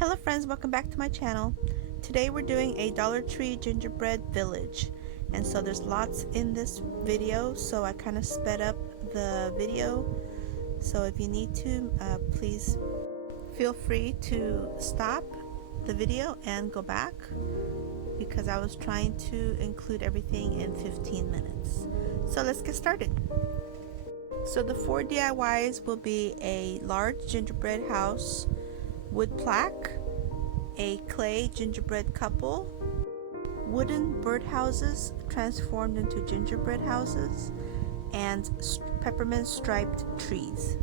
Hello friends, welcome back to my channel. Today we're doing a Dollar Tree gingerbread village, and so there's lots in this video, so I kind of sped up the video. So if you need to, please feel free to stop the video and go back, because I was trying to include everything in 15 minutes. So let's get started. So the 4 DIYs will be a large gingerbread house, wood plaque, a clay gingerbread couple, wooden birdhouses transformed into gingerbread houses, and peppermint striped trees.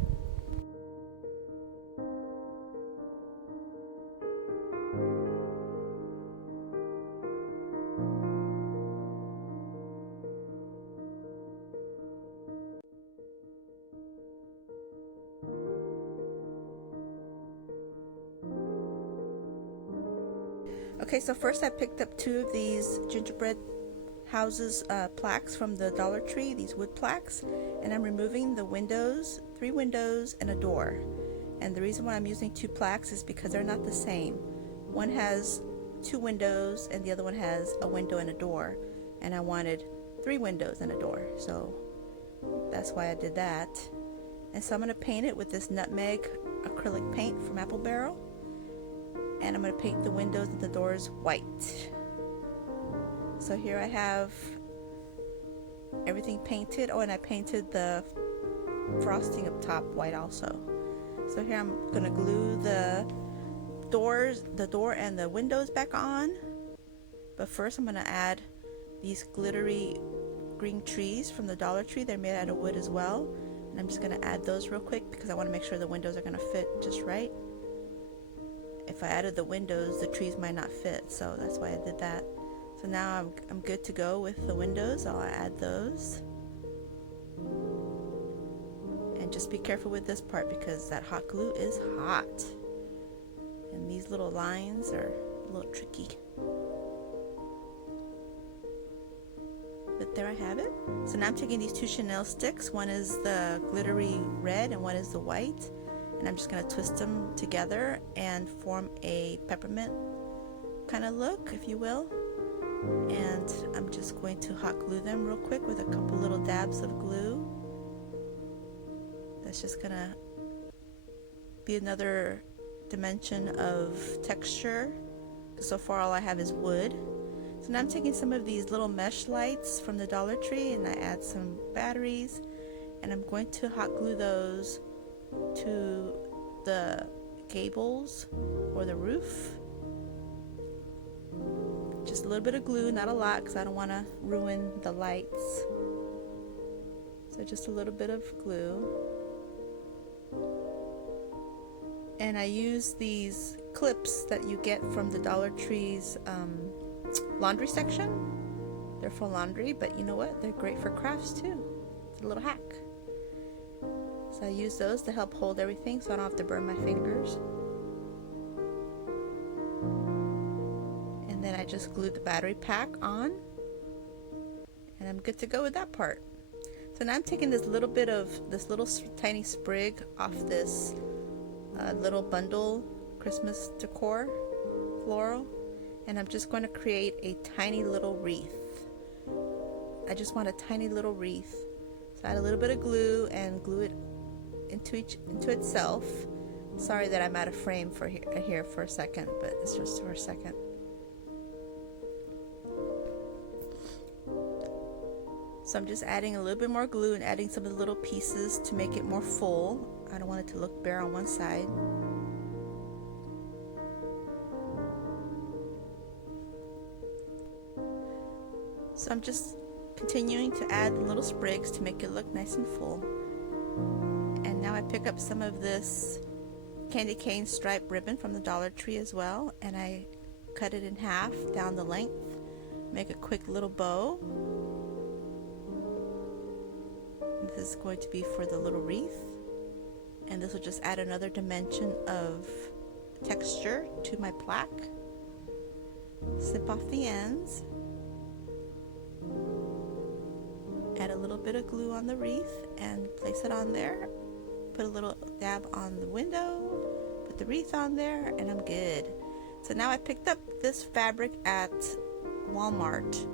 Okay, so first I picked up 2 of these gingerbread houses plaques from the Dollar Tree, these wood plaques, and I'm removing the windows, 3 windows and a door. And the reason why I'm using 2 plaques is because they're not the same. One has 2 windows and the other one has a window and a door, and I wanted 3 windows and a door, so that's why I did that. And so I'm going to paint it with this nutmeg acrylic paint from Apple Barrel. And I'm going to paint the windows and the doors white. So here I have everything painted. Oh, and I painted the frosting up top white also. So here I'm going to glue the door and the windows back on. But first I'm going to add these glittery green trees from the Dollar Tree. They're made out of wood as well. And I'm just going to add those real quick because I want to make sure the windows are going to fit just right. If I added the windows, the trees might not fit, so that's why I did that. So now I'm good to go with the windows. I'll add those. And just be careful with this part because that hot glue is hot. And these little lines are a little tricky. But there I have it. So now I'm taking these 2 chenille sticks. One is the glittery red and one is the white. And I'm just going to twist them together and form a peppermint kind of look, if you will. And I'm just going to hot glue them real quick with a couple little dabs of glue. That's just going to be another dimension of texture. So far all I have is wood. So now I'm taking some of these little mesh lights from the Dollar Tree and I add some batteries. And I'm going to hot glue those to the gables or the roof. Just a little bit of glue, not a lot because I don't want to ruin the lights. So just a little bit of glue. And I use these clips that you get from the Dollar Tree's laundry section. They're for laundry, but you know what? They're great for crafts too. It's a little hack. So I use those to help hold everything so I don't have to burn my fingers. And then I just glued the battery pack on. And I'm good to go with that part. So now I'm taking this little bit of this little tiny sprig off this little bundle Christmas decor floral. And I'm just going to create a tiny little wreath. I just want a tiny little wreath. So I add a little bit of glue and glue it into itself. Sorry that I'm out of frame for here for a second, but it's just for a second. So I'm just adding a little bit more glue and adding some of the little pieces to make it more full. I don't want it to look bare on one side. So I'm just continuing to add little sprigs to make it look nice and full. And now I pick up some of this candy cane stripe ribbon from the Dollar Tree as well, and I cut it in half down the length, make a quick little bow. This is going to be for the little wreath, and this will just add another dimension of texture to my plaque. Snip off the ends. Add a little bit of glue on the wreath and place it on there. Put a little dab on the window, put the wreath on there, and I'm good. So now I picked up this fabric at Walmart,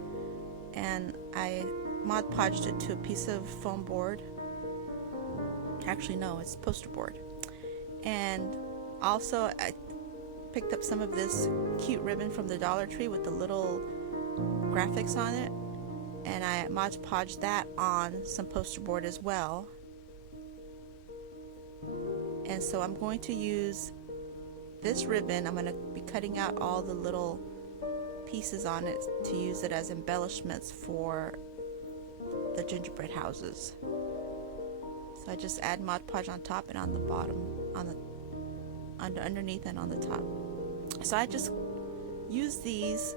and I Mod Podged it to a piece of foam board. Actually, no, it's poster board. And also, I picked up some of this cute ribbon from the Dollar Tree with the little graphics on it, and I Mod Podged that on some poster board as well. And so I'm going to use this ribbon. I'm going to be cutting out all the little pieces on it to use it as embellishments for the gingerbread houses. So I just add Mod Podge on top and on the bottom, on the underneath and on the top. So I just use these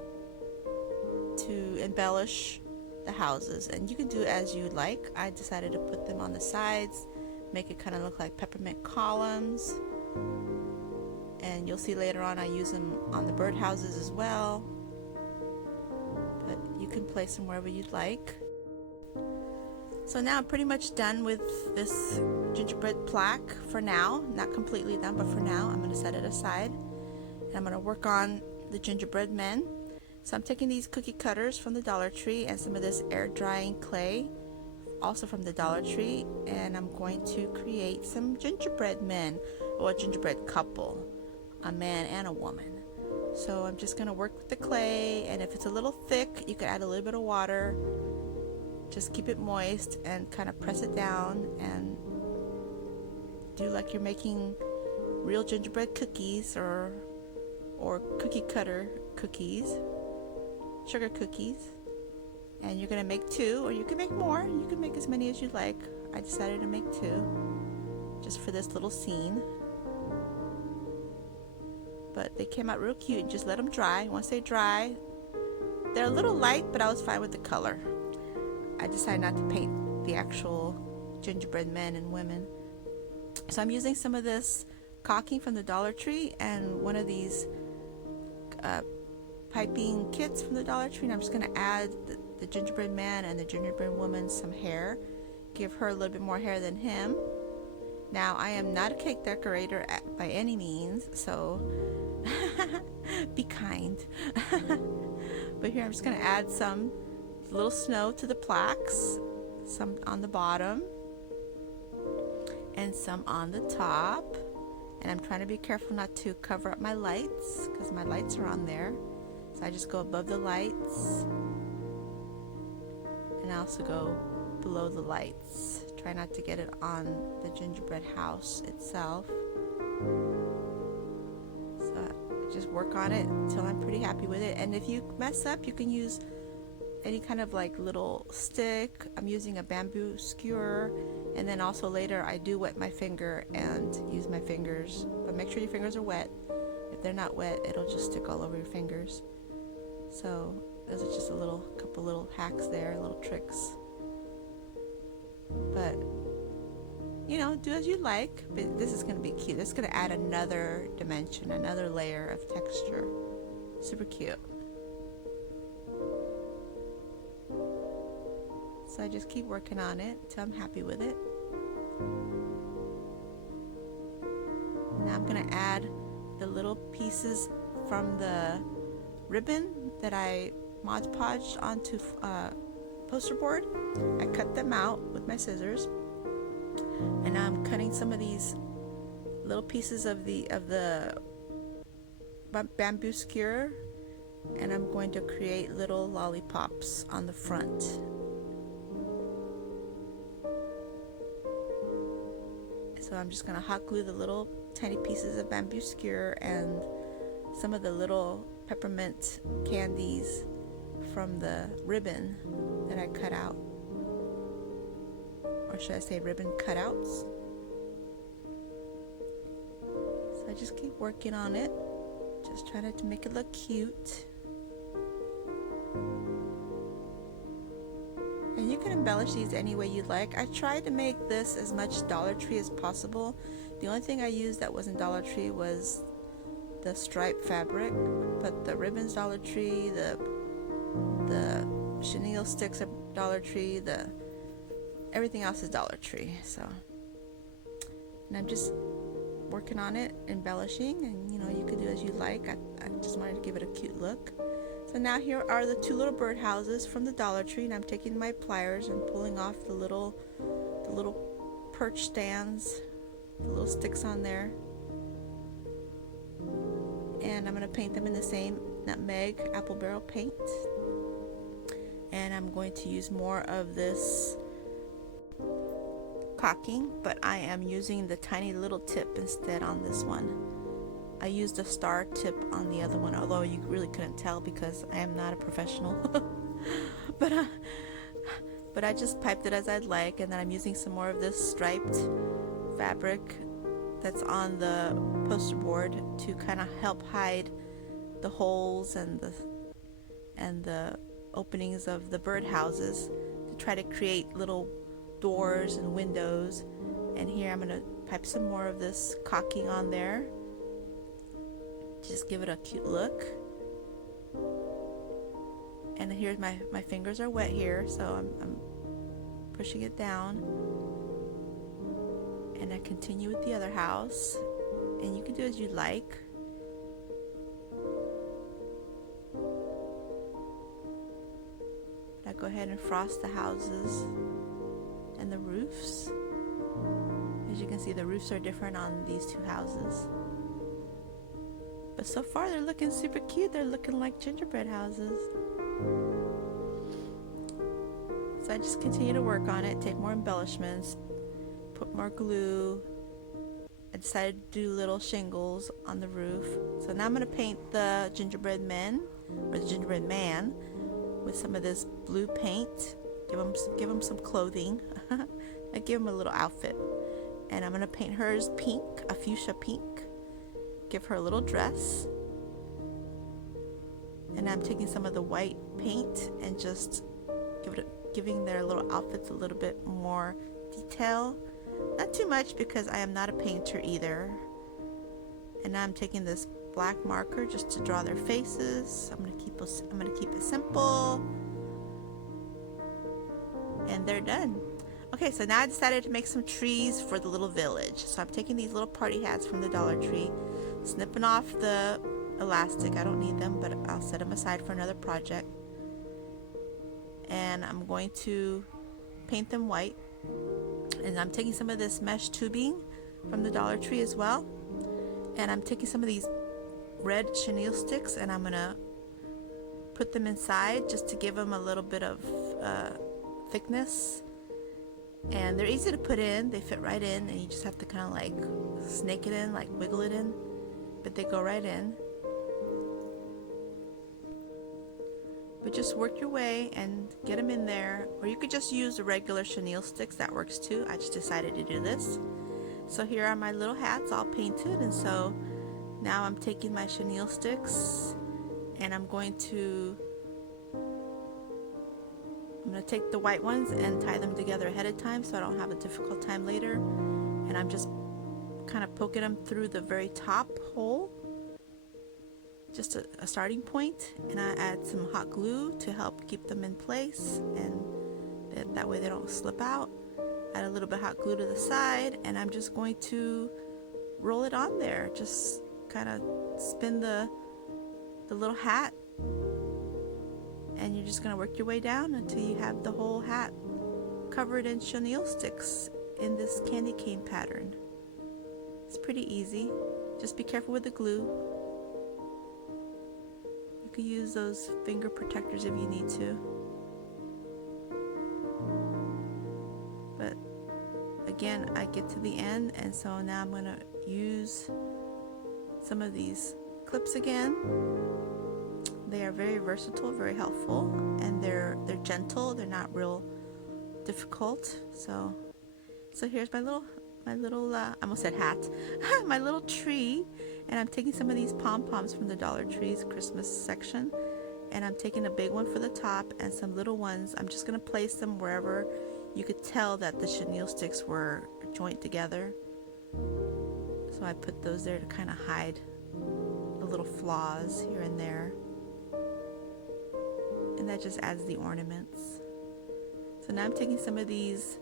to embellish the houses, and you can do as you like. I decided to put them on the sides, make it kind of look like peppermint columns, and you'll see later on I use them on the birdhouses as well, but you can place them wherever you'd like. So now I'm pretty much done with this gingerbread plaque for now. Not completely done, but for now I'm going to set it aside, and I'm going to work on the gingerbread men. So I'm taking these cookie cutters from the Dollar Tree and some of this air drying clay also from the Dollar Tree, and I'm going to create some gingerbread men, or a gingerbread couple, a man and a woman. So I'm just going to work with the clay, and if it's a little thick you could add a little bit of water. Just keep it moist and kind of press it down and do like you're making real gingerbread cookies or cookie cutter cookies, sugar cookies. And you're going to make 2, or you can make more. You can make as many as you like. I decided to make 2 just for this little scene. But they came out real cute. Just let them dry. Once they dry, they're a little light, but I was fine with the color. I decided not to paint the actual gingerbread men and women. So I'm using some of this caulking from the Dollar Tree and one of these piping kits from the Dollar Tree, and I'm just going to add the gingerbread man and the gingerbread woman some hair, give her a little bit more hair than him. Now I am not a cake decorator by any means, so be kind. But here I'm just going to add some little snow to the plaques, some on the bottom and some on the top, and I'm trying to be careful not to cover up my lights because my lights are on there. So I just go above the lights, and I also go below the lights. Try not to get it on the gingerbread house itself. So I just work on it until I'm pretty happy with it. And if you mess up, you can use any kind of like little stick. I'm using a bamboo skewer, and then also later I do wet my finger and use my fingers. But make sure your fingers are wet. If they're not wet, it'll just stick all over your fingers. So those are just a couple little hacks there, little tricks. But you know, do as you like. But this is going to be cute. This is going to add another dimension, another layer of texture. Super cute. So I just keep working on it until I'm happy with it. Now I'm going to add the little pieces from the ribbon that I Mod Podged onto poster board. I cut them out with my scissors, and now I'm cutting some of these little pieces of the bamboo skewer, and I'm going to create little lollipops on the front. So I'm just going to hot glue the little tiny pieces of bamboo skewer and some of the little peppermint candies from the ribbon that I cut out, or should I say ribbon cutouts. So I just keep working on it, just trying to make it look cute. And you can embellish these any way you'd like. I tried to make this as much Dollar Tree as possible. The only thing I used that wasn't Dollar Tree was the striped fabric, but the ribbons Dollar Tree, the chenille sticks are Dollar Tree, everything else is Dollar Tree. So, and I'm just working on it, embellishing, and you know, you could do as you like. I just wanted to give it a cute look. So now here are the two little birdhouses from the Dollar Tree, and I'm taking my pliers and pulling off the little perch stands, the little sticks on there, and I'm going to paint them in the same nutmeg apple barrel paint. And I'm going to use more of this caulking, but I am using the tiny little tip instead on this one. I used a star tip on the other one, although you really couldn't tell because I am not a professional. but I just piped it as I'd like, and then I'm using some more of this striped fabric that's on the poster board to kind of help hide the holes and the openings of the birdhouses, to try to create little doors and windows. And here I'm going to pipe some more of this caulking on there. Just give it a cute look. And here's my fingers are wet here, so I'm pushing it down. And I continue with the other house, and you can do as you like. I go ahead and frost the houses and the roofs. As you can see, the roofs are different on these two houses. But so far they're looking super cute. They're looking like gingerbread houses. So I just continue to work on it, take more embellishments, put more glue. I decided to do little shingles on the roof. So now I'm going to paint the gingerbread men, or the gingerbread man, with some of this blue paint. Give them some clothing. I give them a little outfit. And I'm going to paint hers pink, a fuchsia pink. Give her a little dress. And I'm taking some of the white paint and just giving their little outfits a little bit more detail. Not too much because I am not a painter either. And now I'm taking this black marker just to draw their faces. I'm gonna keep it simple. And they're done. Okay, so now I decided to make some trees for the little village. So I'm taking these little party hats from the Dollar Tree, snipping off the elastic. I don't need them, but I'll set them aside for another project. And I'm going to paint them white. And I'm taking some of this mesh tubing from the Dollar Tree as well. And I'm taking some of these red chenille sticks, and I'm gonna put them inside just to give them a little bit of thickness. And they're easy to put in. They fit right in, and you just have to kind of like snake it in, like wiggle it in, but they go right in. But just work your way and get them in there, or you could just use the regular chenille sticks. That works too. I just decided to do this. So here are my little hats all painted, and so now I'm taking my chenille sticks and I'm going to take the white ones and tie them together ahead of time so I don't have a difficult time later. And I'm just kind of poking them through the very top hole, just a starting point, and I add some hot glue to help keep them in place, and that way they don't slip out. Add a little bit of hot glue to the side, and I'm just going to roll it on there. Just kind of spin the little hat, and you're just going to work your way down until you have the whole hat covered in chenille sticks in this candy cane pattern. It's pretty easy. Just be careful with the glue. You can use those finger protectors if you need to. But again, I get to the end, and so now I'm going to use some of these clips again. They are very versatile, very helpful, and they're gentle. They're not real difficult. So here's my little I almost said hat, my little tree, and I'm taking some of these pom-poms from the Dollar Tree's Christmas section, and I'm taking a big one for the top and some little ones. I'm just going to place them wherever you could tell that the chenille sticks were joined together. So I put those there to kind of hide the little flaws here and there, and that just adds the ornaments. So now I'm taking some of these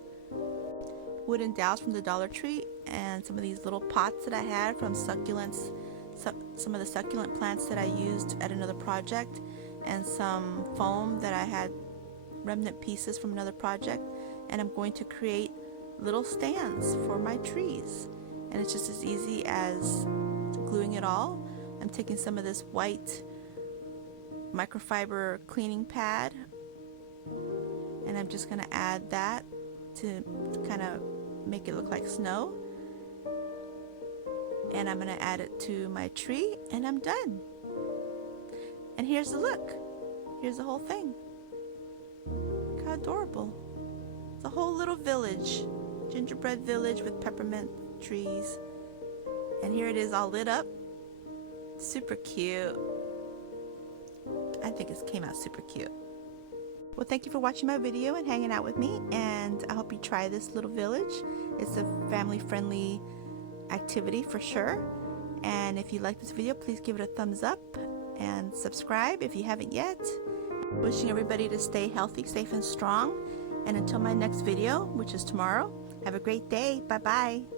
wooden dowels from the Dollar Tree, and some of these little pots that I had from succulents, some of the succulent plants that I used at another project, and some foam that I had remnant pieces from another project. And I'm going to create little stands for my trees, and it's just as easy as gluing it all. I'm taking some of this white microfiber cleaning pad, and I'm just going to add that to kind of make it look like snow, and I'm going to add it to my tree, and I'm done. And here's the look. Here's the whole thing. Look how adorable. It's a whole little village, gingerbread village with peppermint trees, and here it is all lit up. Super cute. I think it came out super cute. Well, thank you for watching my video and hanging out with me, and I hope you try this little village. It's a family-friendly activity for sure. And if you like this video, please give it a thumbs up and subscribe if you haven't yet. Wishing everybody to stay healthy, safe, and strong. And until my next video, which is tomorrow, have a great day. Bye-bye.